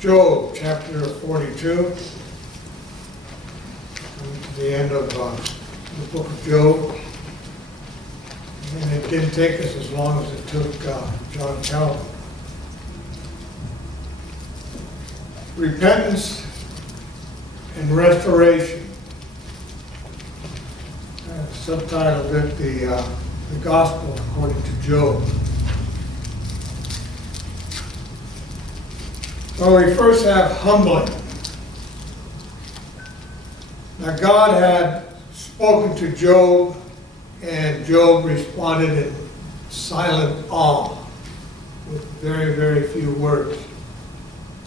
Job chapter 42, to the end of the book of Job. And it didn't take us as long as it took John Calvin. Repentance and restoration. Subtitled it the Gospel according to Job. Well, we first have humbling. Now, God had spoken to Job, and Job responded in silent awe with very, very few words,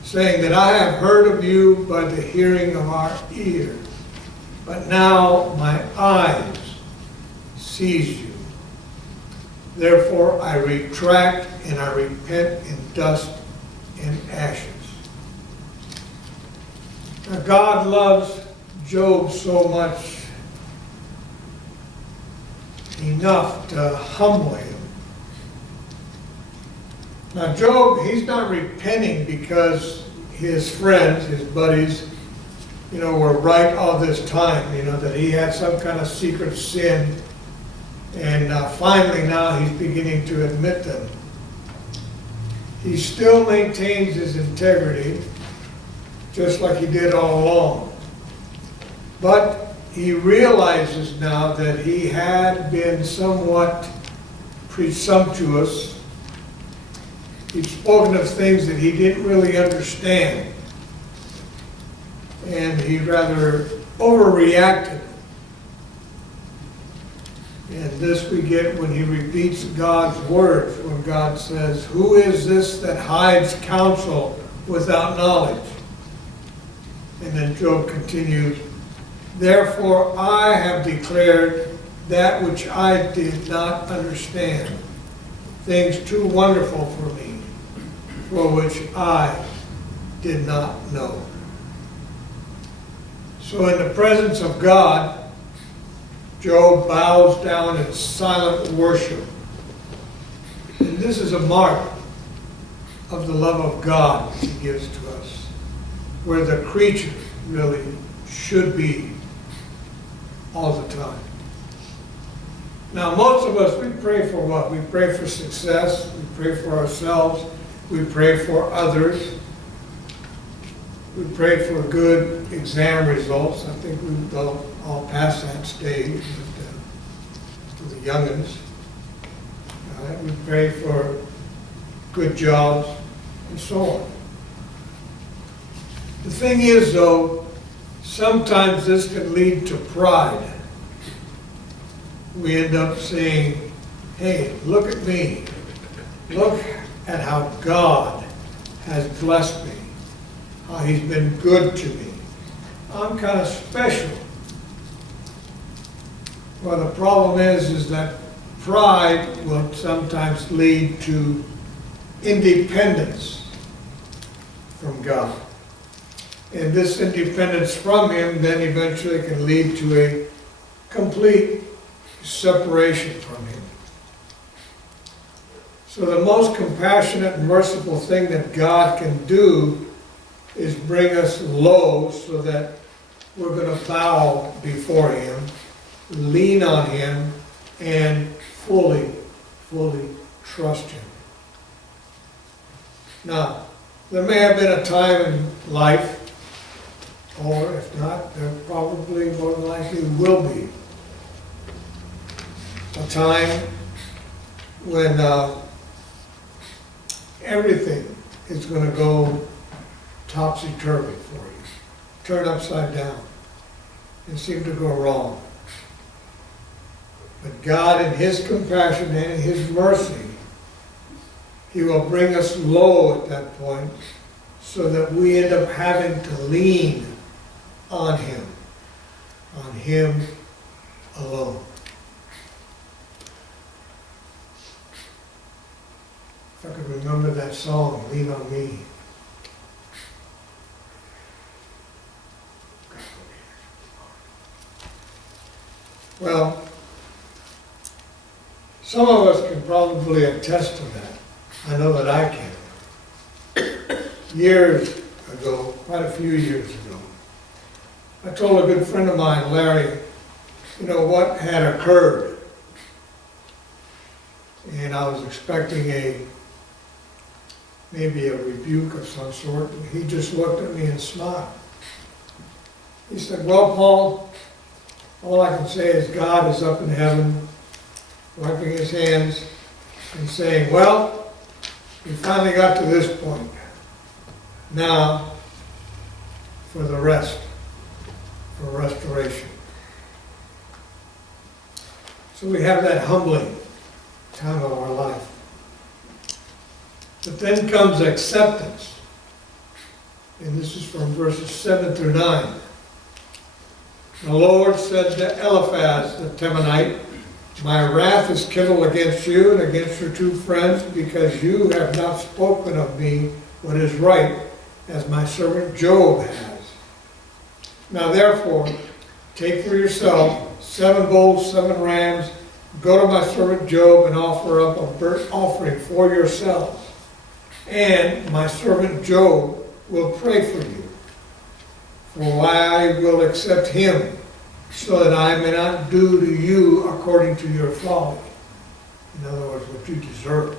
saying that I have heard of you by the hearing of our ear, but now my eyes sees you. Therefore I retract and I repent in dust and ashes. Now, God loves Job so much enough to humble him. Now, Job, he's not repenting because his friends, his buddies, were right all this time, that he had some kind of secret sin. And finally now he's beginning to admit them. He still maintains his integrity, just like he did all along. But he realizes now that he had been somewhat presumptuous. He'd spoken of things that he didn't really understand. And he rather overreacted. And this we get when he repeats God's words, when God says, "Who is this that hides counsel without knowledge?" And then Job continues, "Therefore I have declared that which I did not understand, things too wonderful for me, for which I did not know." So in the presence of God, Job bows down in silent worship. And this is a mark of the love of God he gives to us, where the creature really should be all the time. Now, most of us, we pray for what? We pray for success, we pray for ourselves, we pray for others, we pray for good exam results. I think we've all passed that stage for the youngins. We pray for good jobs and so on. The thing is, though, sometimes this can lead to pride. We end up saying, "Hey, look at me. Look at how God has blessed me. How he's been good to me. I'm kind of special." Well, the problem is that pride will sometimes lead to independence from God. And this independence from him then eventually can lead to a complete separation from him. So the most compassionate and merciful thing that God can do is bring us low so that we're going to bow before him, lean on him, and fully trust him. Now, there may have been a time in life, or if not, there probably more than likely will be a time when everything is going to go topsy-turvy for you, turn upside down, and seem to go wrong. But God, in his compassion and in his mercy, he will bring us low at that point so that we end up having to lean on him alone. If I could remember that song, "Lean on Me." Well, some of us can probably attest to that. I know that I can. Years ago, quite a few years ago. I told a good friend of mine, Larry, what had occurred. And I was expecting maybe a rebuke of some sort. And he just looked at me and smiled. He said, well, Paul, all I can say is God is up in heaven, wiping his hands and saying, well, we finally got to this point. Now, for the rest, for restoration. So we have that humbling time of our life. But then comes acceptance. And this is from verses 7 through 9. The Lord said to Eliphaz the Temanite, my wrath is kindled against you and against your two friends, because you have not spoken of me what is right, as my servant Job has. Now therefore, take for yourself 7 bulls, 7 rams, go to my servant Job and offer up a burnt offering for yourselves. And my servant Job will pray for you. For I will accept him, so that I may not do to you according to your folly. In other words, what you deserve.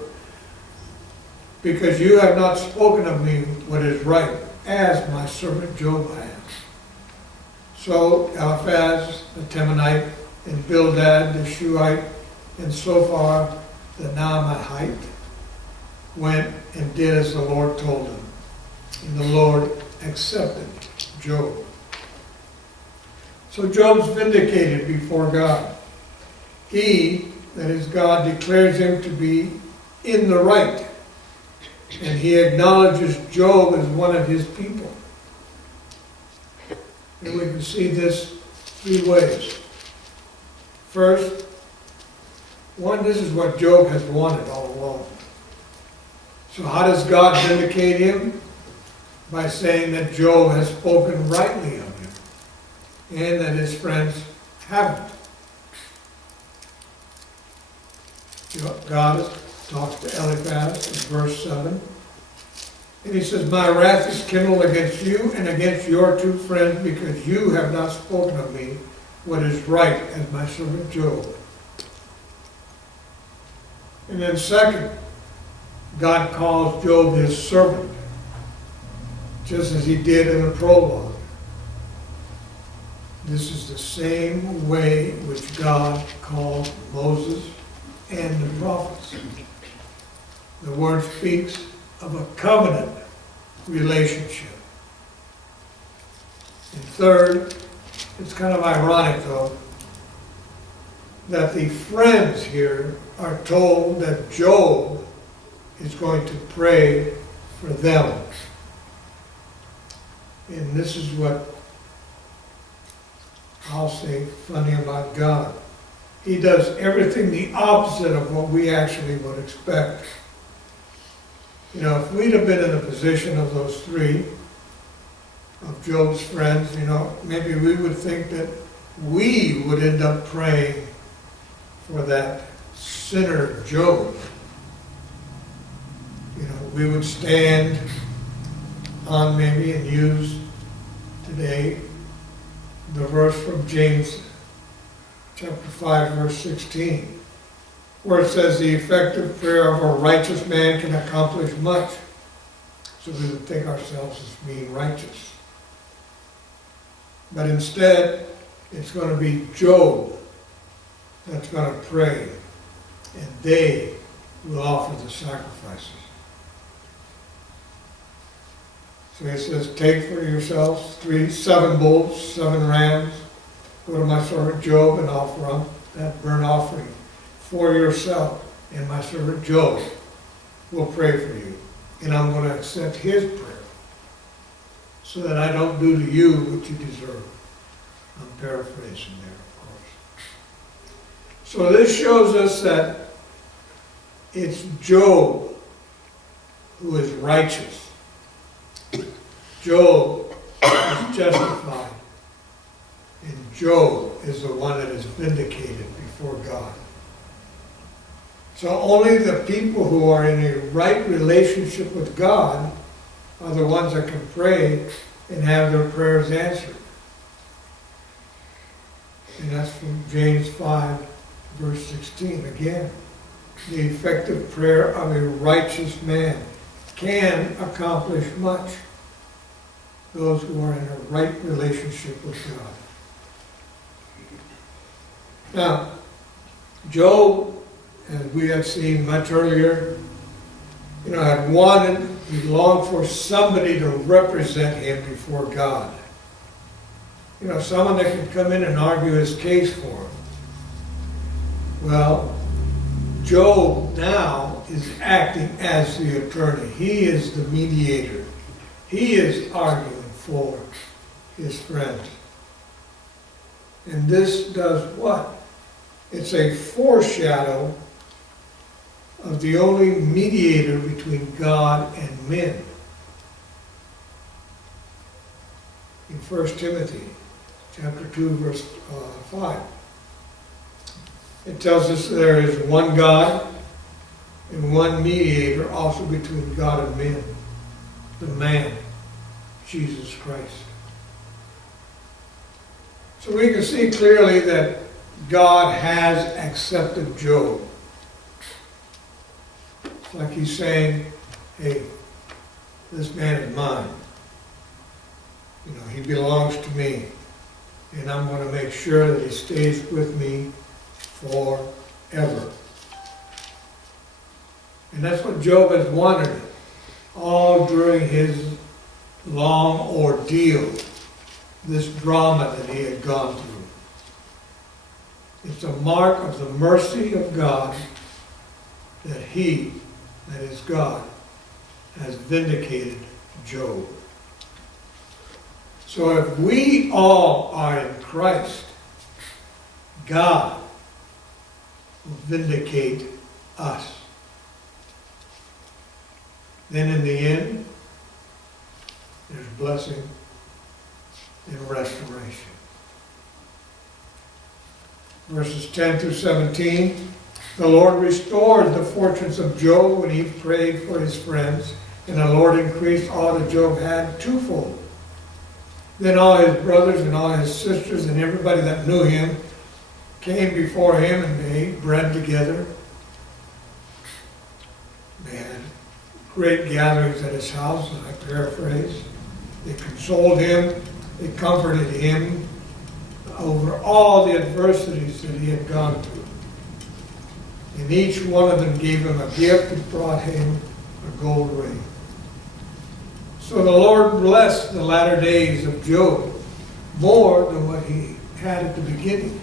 Because you have not spoken of me what is right, as my servant Job has. So Eliphaz the Temanite, and Bildad the Shuhite, and Zophar the Naamathite went and did as the Lord told them. And the Lord accepted Job. So Job's vindicated before God. He, that is God, declares him to be in the right. And he acknowledges Job as one of his people. And we can see this 3 ways. First, one, this is what Job has wanted all along. So how does God vindicate him? By saying that Job has spoken rightly of him, and that his friends haven't. God talks to Eliphaz in verse 7, and he says, my wrath is kindled against you and against your two friends, because you have not spoken of me what is right, as my servant Job. And then second, God calls Job his servant, just as he did in the prologue. This is the same way which God called Moses and the prophets. The word speaks of a covenant relationship. And third, it's kind of ironic though, that the friends here are told that Job is going to pray for them. And this is what I'll say funny about God. He does everything the opposite of what we actually would expect. If we'd have been in the position of those 3, of Job's friends, maybe we would think that we would end up praying for that sinner Job. We would stand on maybe and use today the verse from James chapter 5 verse 16, where it says the effective prayer of a righteous man can accomplish much. So we would think ourselves as being righteous. But instead, it's going to be Job that's going to pray, and they will offer the sacrifices. So he says, take for yourselves 7 bulls, 7 rams, go to my servant Job and offer up that burnt offering for yourself, and my servant Job will pray for you. And I'm going to accept his prayer, so that I don't do to you what you deserve. I'm paraphrasing there, of course. So this shows us that it's Job who is righteous. Job is justified. And Job is the one that is vindicated before God. So only the people who are in a right relationship with God are the ones that can pray and have their prayers answered. And that's from James 5, verse 16. Again, the effective prayer of a righteous man can accomplish much. Those who are in a right relationship with God. Now, Job, as we had seen much earlier, had wanted, he longed for somebody to represent him before God. Someone that could come in and argue his case for him. Well, Job now is acting as the attorney. He is the mediator. He is arguing for his friend. And this does what? It's a foreshadow of the only mediator between God and men. In 1 Timothy chapter 2, verse 5. It tells us there is one God and one mediator also between God and men, the man, Jesus Christ. So we can see clearly that God has accepted Job. It's like he's saying, hey, this man is mine. He belongs to me. And I'm going to make sure that he stays with me forever. And that's what Job has wanted all during his long ordeal, this drama that he had gone through. It's a mark of the mercy of God that he, that is God, has vindicated Job. So if we all are in Christ, God will vindicate us. Then in the end, there's blessing and restoration. Verses 10 through 17, the Lord restored the fortunes of Job when he prayed for his friends, and the Lord increased all that Job had twofold. Then all his brothers and all his sisters and everybody that knew him came before him, and they ate bread together. They had great gatherings at his house, and I paraphrase. They consoled him, they comforted him over all the adversities that he had gone through. And each one of them gave him a gift and brought him a gold ring. So the Lord blessed the latter days of Job more than what he had at the beginning.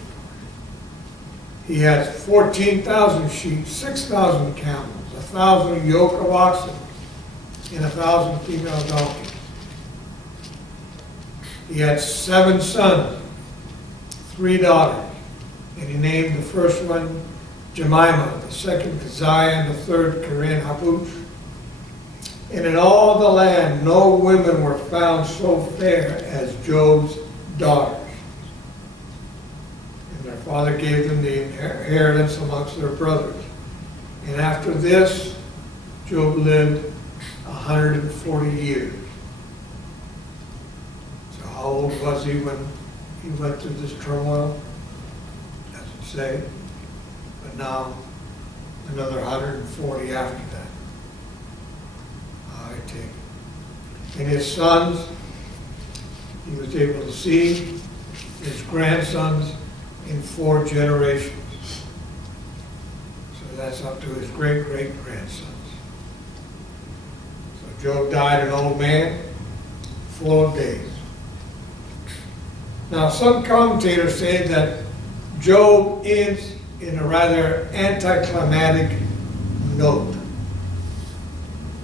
He had 14,000 sheep, 6,000 camels, 1,000 yoke of oxen, and 1,000 female donkeys. He had 7 sons, 3 daughters, and he named the first one Jemimah, the second Keziah, and the third Keren-Happuch. And in all the land no women were found so fair as Job's daughters. And their father gave them the inheritance amongst their brothers. And after this, Job lived 140 years. So how old was he when he went through this turmoil? Doesn't say. But now, another 140 after that. I take it. And his sons, he was able to see his grandsons in 4 generations. So that's up to his great-great-grandsons. So Job died an old man, full of days. Now some commentators say that Job ends in a rather anticlimactic note.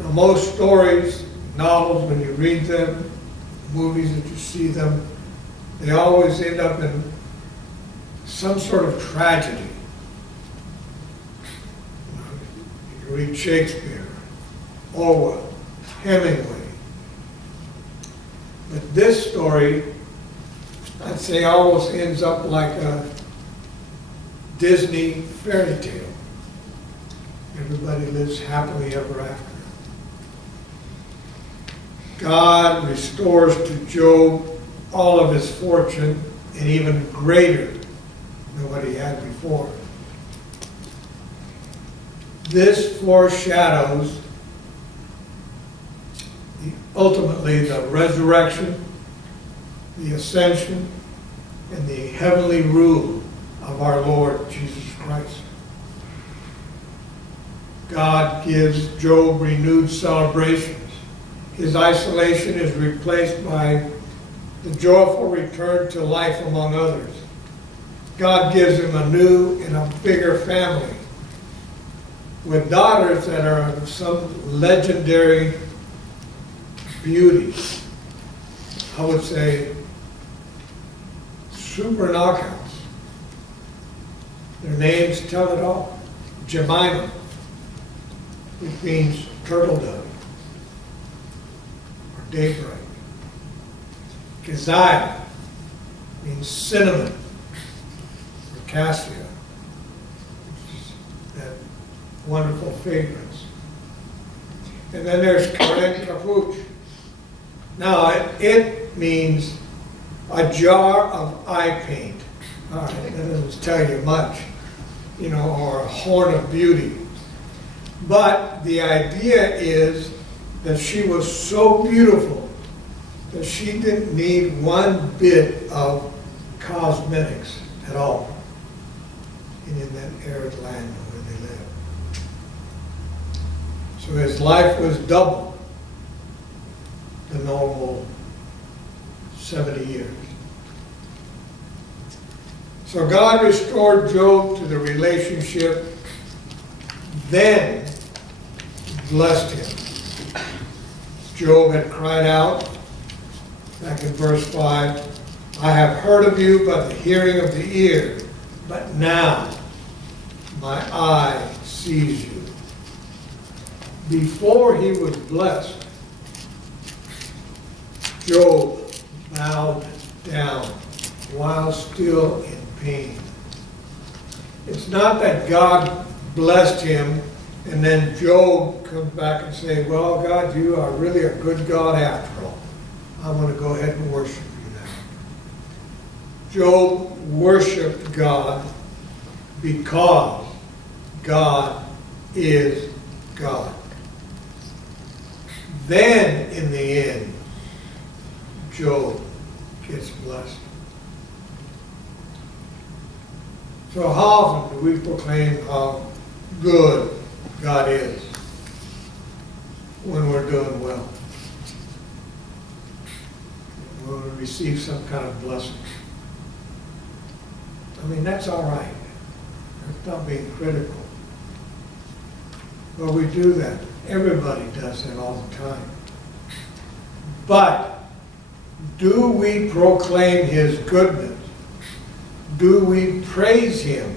Now most stories, novels, when you read them, movies that you see them, they always end up in some sort of tragedy. You read Shakespeare, Orwell, Hemingway. But this story, I'd say, almost ends up like a Disney fairy tale. Everybody lives happily ever after. God restores to Job all of his fortune and even greater than what he had before. This foreshadows ultimately the resurrection, the ascension, and the heavenly rule of our Lord Jesus Christ. God gives Job renewed celebrations. His isolation is replaced by the joyful return to life among others. God gives him a new and a bigger family with daughters that are of some legendary beauty. I would say super knockouts. Their names tell it all. Jemima, which means turtle dove or daybreak. Keziah means cinnamon or cassia, which is that wonderful fragrance. And then there's Karen Capuch. Now it means a jar of eye paint. All right, that doesn't tell you much, or a horn of beauty. But the idea is that she was so beautiful that she didn't need one bit of cosmetics at all in that arid land where they lived. So his life was double the normal 70 years. So God restored Job to the relationship, then blessed him. Job had cried out, back in verse 5, I have heard of you by the hearing of the ear, but now my eye sees you. Before he was blessed, Job bowed down while still in pain. It's not that God blessed him and then Job comes back and says, well, God, you are really a good God after all. I'm going to go ahead and worship you now. Job worshiped God because God is God. Then, in the end, Job gets blessed. So how often do we proclaim how good God is when we're doing well? When we receive some kind of blessing. I mean, that's all right. That's not being critical. But we do that. Everybody does that all the time. But do we proclaim his goodness? Do we praise him?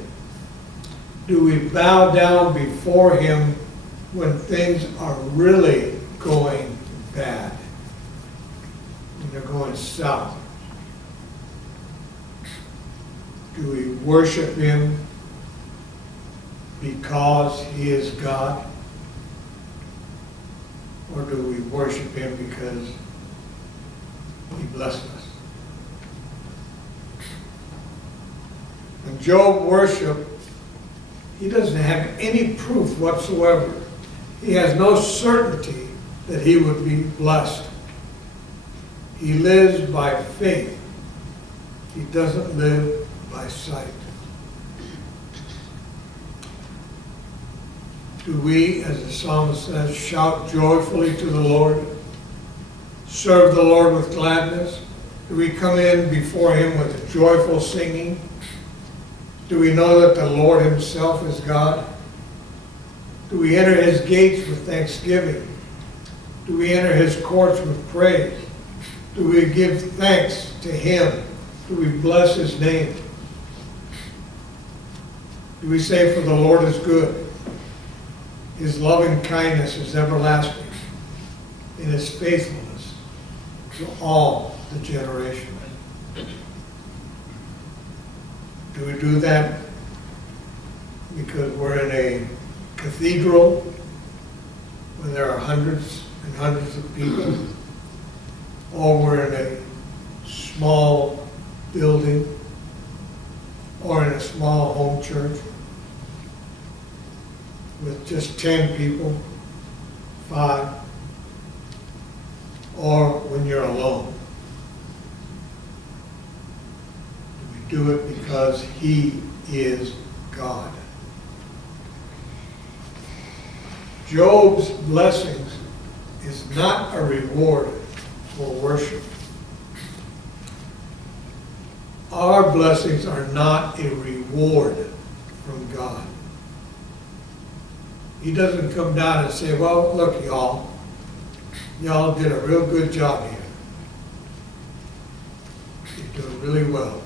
Do we bow down before him when things are really going bad? When they're going south? Do we worship him because he is God? Or do we worship him because he blessed us? When Job worshiped, he doesn't have any proof whatsoever. He has no certainty that he would be blessed. He lives by faith. He doesn't live by sight. Do we, as the psalmist says, shout joyfully to the Lord? Serve the Lord with gladness? Do we come in before him with a joyful singing? Do we know that the Lord himself is God? Do we enter his gates with thanksgiving? Do we enter his courts with praise? Do we give thanks to him? Do we bless his name? Do we say, for the Lord is good? His loving kindness is everlasting, and his faithfulness to all the generations. Do we do that because we're in a cathedral where there are hundreds and hundreds of people? or we're in a small building, or in a small home church with just 10 people, 5, or when you're alone. We do it because He is God. Job's blessings is not a reward for worship. Our blessings are not a reward from God. He doesn't come down and say, well, look, y'all did a real good job here. You're doing really well.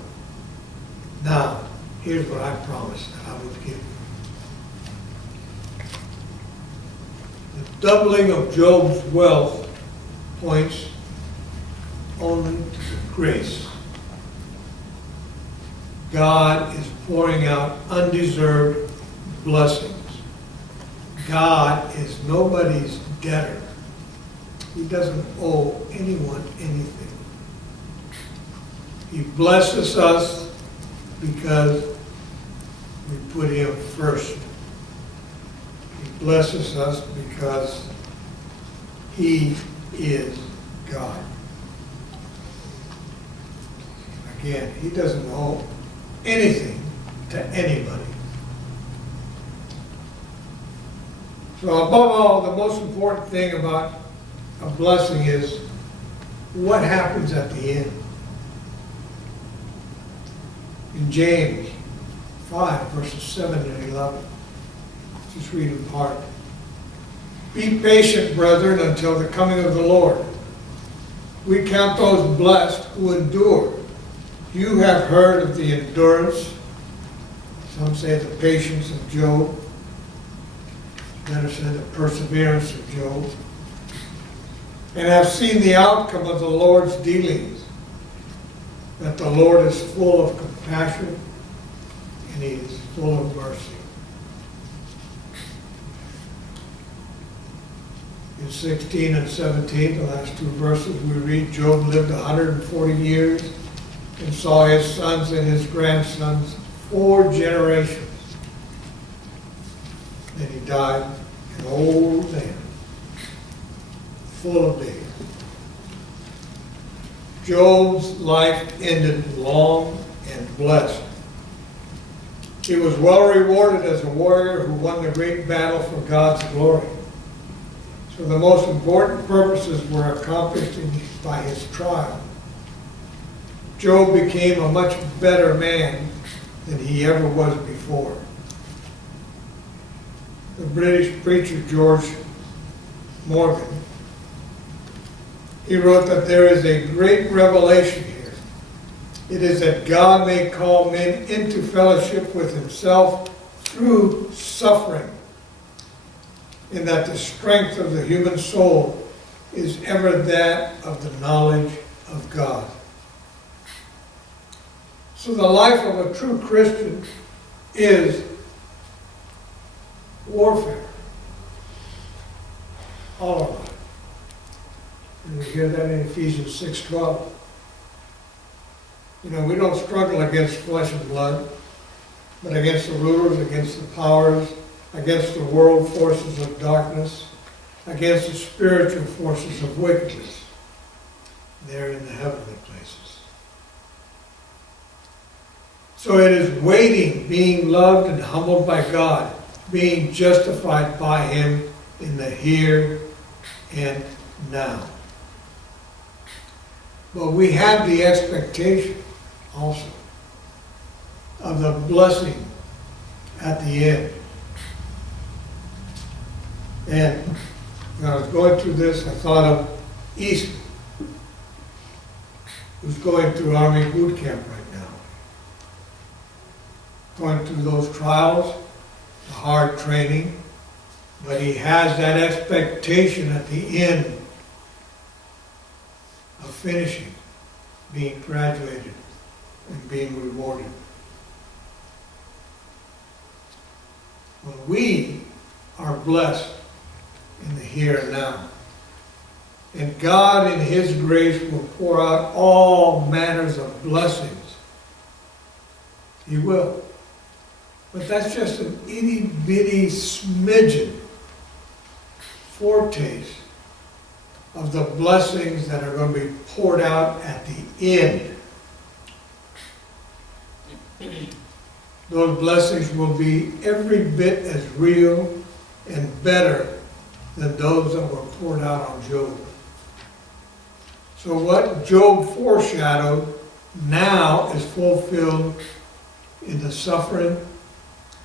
Now, here's what I promised that I would give you. The doubling of Job's wealth points only to the grace. God is pouring out undeserved blessings. God is nobody's debtor. He doesn't owe anyone anything. He blesses us because we put Him first. He blesses us because He is God. Again, He doesn't owe anything to anybody. So above all, the most important thing about a blessing is what happens at the end. In James 5, verses 7 and 11, just read in part. Be patient, brethren, until the coming of the Lord. We count those blessed who endure. You have heard of the endurance, some say the patience of Job, better said the perseverance of Job, and have seen the outcome of the Lord's dealings, that the Lord is full of compassion and He is full of mercy. In 16 and 17, the last two verses, we read, Job lived 140 years and saw his sons and his grandsons 4 generations. Then he died, an old man, full of days. Job's life ended long and blessed. He was well rewarded as a warrior who won the great battle for God's glory. So the most important purposes were accomplished by his trial. Job became a much better man than he ever was before. The British preacher George Morgan, he wrote that there is a great revelation here. It is that God may call men into fellowship with Himself through suffering, and that the strength of the human soul is ever that of the knowledge of God. So the life of a true Christian is warfare. All of it. And we hear that in Ephesians 6:12. You know, we don't struggle against flesh and blood, but against the rulers, against the powers, against the world forces of darkness, against the spiritual forces of wickedness there in the heavenly places. So it is waiting, being loved and humbled by God, being justified by Him in the here and now. But we have the expectation also of the blessing at the end. And when I was going through this, I thought of Easton, who's going through Army boot camp right now. Going through those trials, the hard training, but he has that expectation at the end of finishing, being graduated, and being rewarded. When we are blessed in the here and now, And God in His grace will pour out all manners of blessings. He will. But that's just an itty bitty smidgen, foretaste of the blessings that are going to be poured out at the end. Those blessings will be every bit as real and better than those that were poured out on Job. So what Job foreshadowed now is fulfilled in the suffering,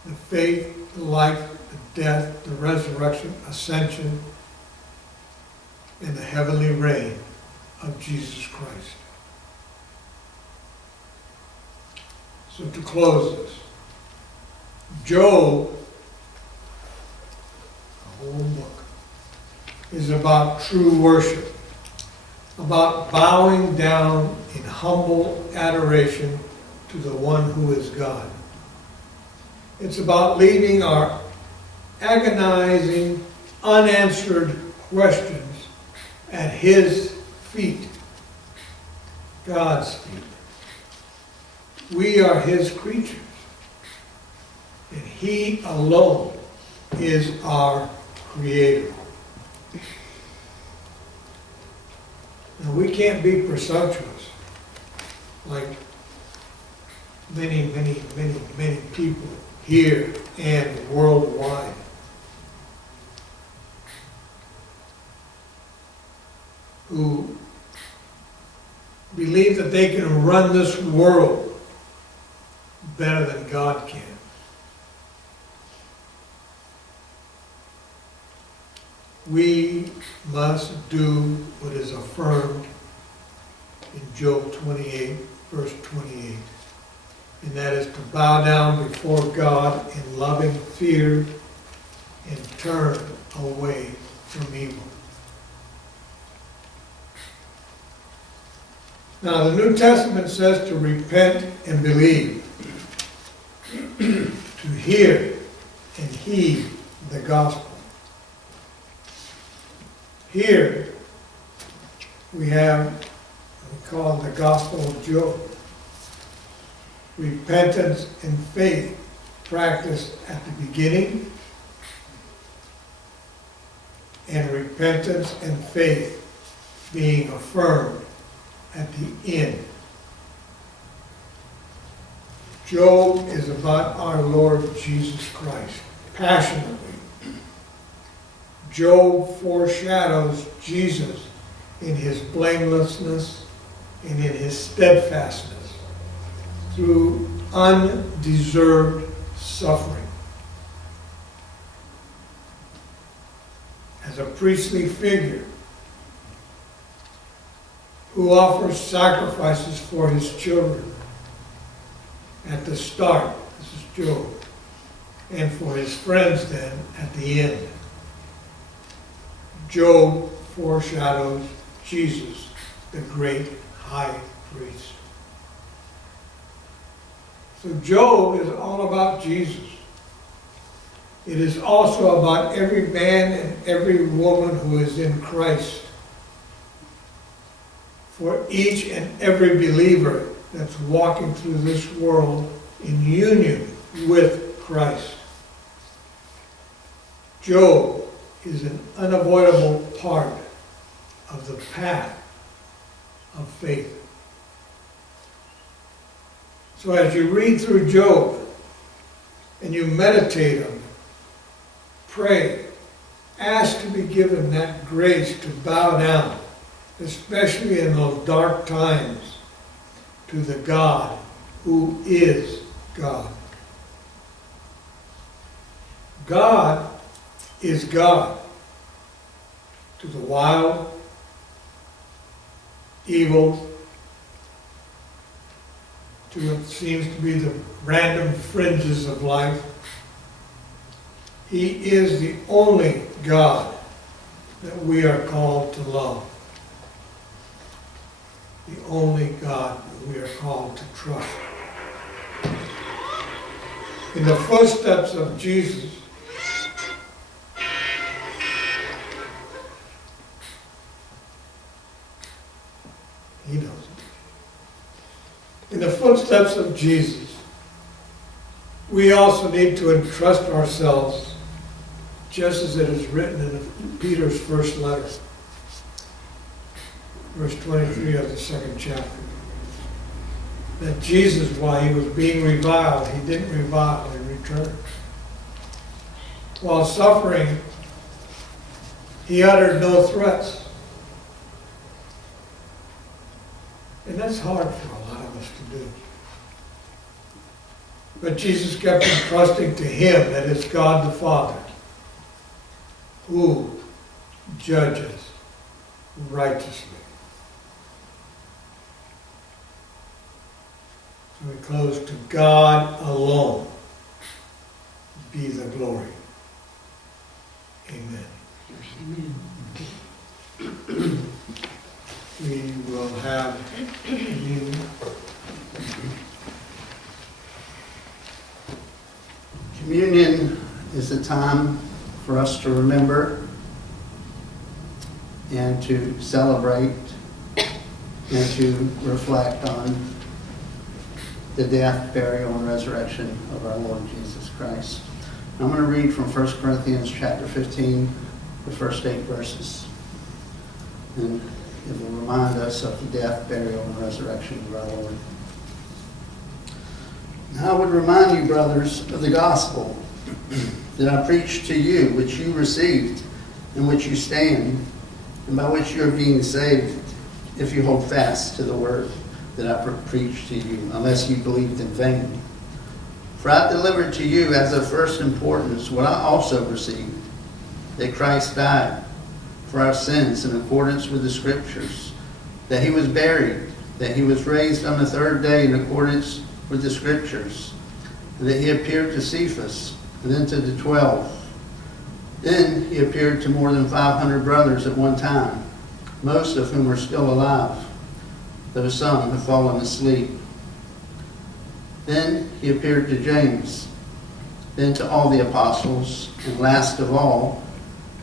the faith, the life, the death, the resurrection, ascension, and the heavenly reign of Jesus Christ. So to close this, Job, the whole book, is about true worship, about bowing down in humble adoration to the one who is God. It's about leaving our agonizing, unanswered questions at His feet, God's feet. We are His creatures, and He alone is our Creator. Now, we can't be presumptuous like many people here and worldwide. Who believe that they can run this world better than God can. We must do what is affirmed in Job 28, verse 28. And that is to bow down before God in loving fear and turn away from evil. Now, the New Testament says to repent and believe, to hear and heed the gospel. Here, we have what we call the gospel of Job. Repentance and faith practiced at the beginning, and repentance and faith being affirmed at the end. Job is about our Lord Jesus Christ, passionately. Job foreshadows Jesus in His blamelessness and in His steadfastness through undeserved suffering. As a priestly figure who offers sacrifices for his children at the start, this is Job, and for his friends then at the end. Job foreshadows Jesus, the great high priest. So Job is all about Jesus. It is also about every man and every woman who is in Christ. For each and every believer that's walking through this world in union with Christ. Job is an unavoidable part of the path of faith. So as you read through Job and you meditate on it, pray, ask to be given that grace to bow down, especially in those dark times, to the God who is God. God is God to the wild, evil, to what seems to be the random fringes of life. He is the only God that we are called to love. The only God that we are called to trust. In the footsteps of Jesus, In the footsteps of Jesus, we also need to entrust ourselves, just as it is written in Peter's first letter, verse 23 of the 2nd chapter. That Jesus, while he was being reviled, he didn't revile in return. While suffering, he uttered no threats. And that's hard for a lot of us to do. But Jesus kept entrusting to him, that is God the Father, who judges righteously. So we close, to God alone be the glory. Amen. We will have communion. Communion is a time for us to remember and to celebrate and to reflect on the death, burial, and resurrection of our Lord Jesus Christ. I'm going to read from 1 Corinthians chapter 15, the first 8 verses. And it will remind us of the death, burial, and resurrection of our Lord. I would remind you, brothers, of the gospel that I preached to you, which you received, in which you stand, and by which you are being saved, if you hold fast to the word that I preached to you, unless you believed in vain. For I delivered to you as of first importance what I also received, that Christ died for our sins in accordance with the Scriptures, that he was buried, that he was raised on the third day in accordance with the Scriptures, and that he appeared to Cephas, and then to the 12. Then he appeared to more than 500 brothers at one time, most of whom are still alive, though some have fallen asleep. Then he appeared to James, then to all the apostles, and last of all,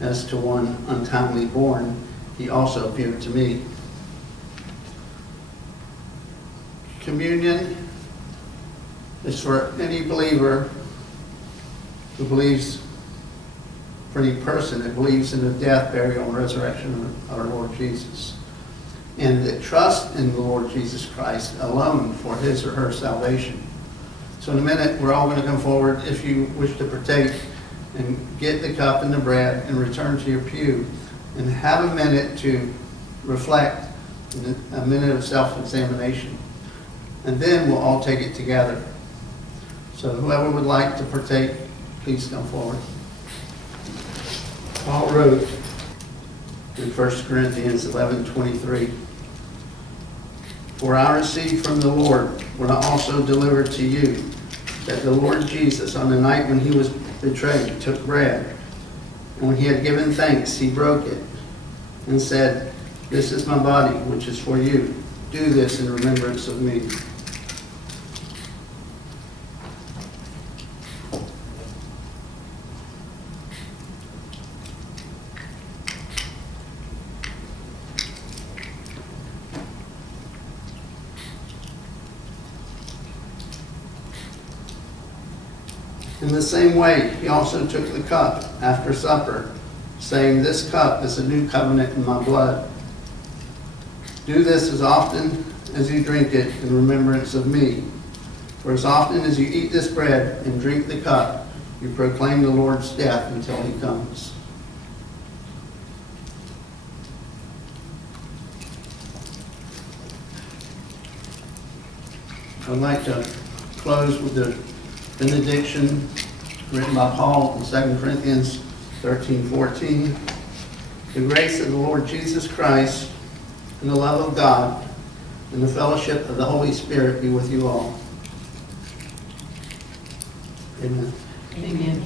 as to one untimely born, he also appeared to me. Communion is for any believer who believes, for any person that believes in the death, burial, and resurrection of our Lord Jesus, and that trust in the Lord Jesus Christ alone for his or her salvation. So in a minute, we're all going to come forward if you wish to partake, and get the cup and the bread and return to your pew and have a minute to reflect, a minute of self-examination. And then we'll all take it together. So whoever would like to partake, please come forward. Paul wrote in 1 Corinthians 11:23, "For I received from the Lord what I also delivered to you, that the Lord Jesus, on the night when he was betrayed, took bread, and when he had given thanks, he broke it, and said, 'This is my body, which is for you. Do this in remembrance of me.'" In the same way, he also took the cup after supper, saying, "This cup is a new covenant in my blood. Do this as often as you drink it in remembrance of me. For as often as you eat this bread and drink the cup, you proclaim the Lord's death until he comes." I'd like to close with the benediction written by Paul in 2 Corinthians 13:14. "The grace of the Lord Jesus Christ and the love of God and the fellowship of the Holy Spirit be with you all." Amen. Amen.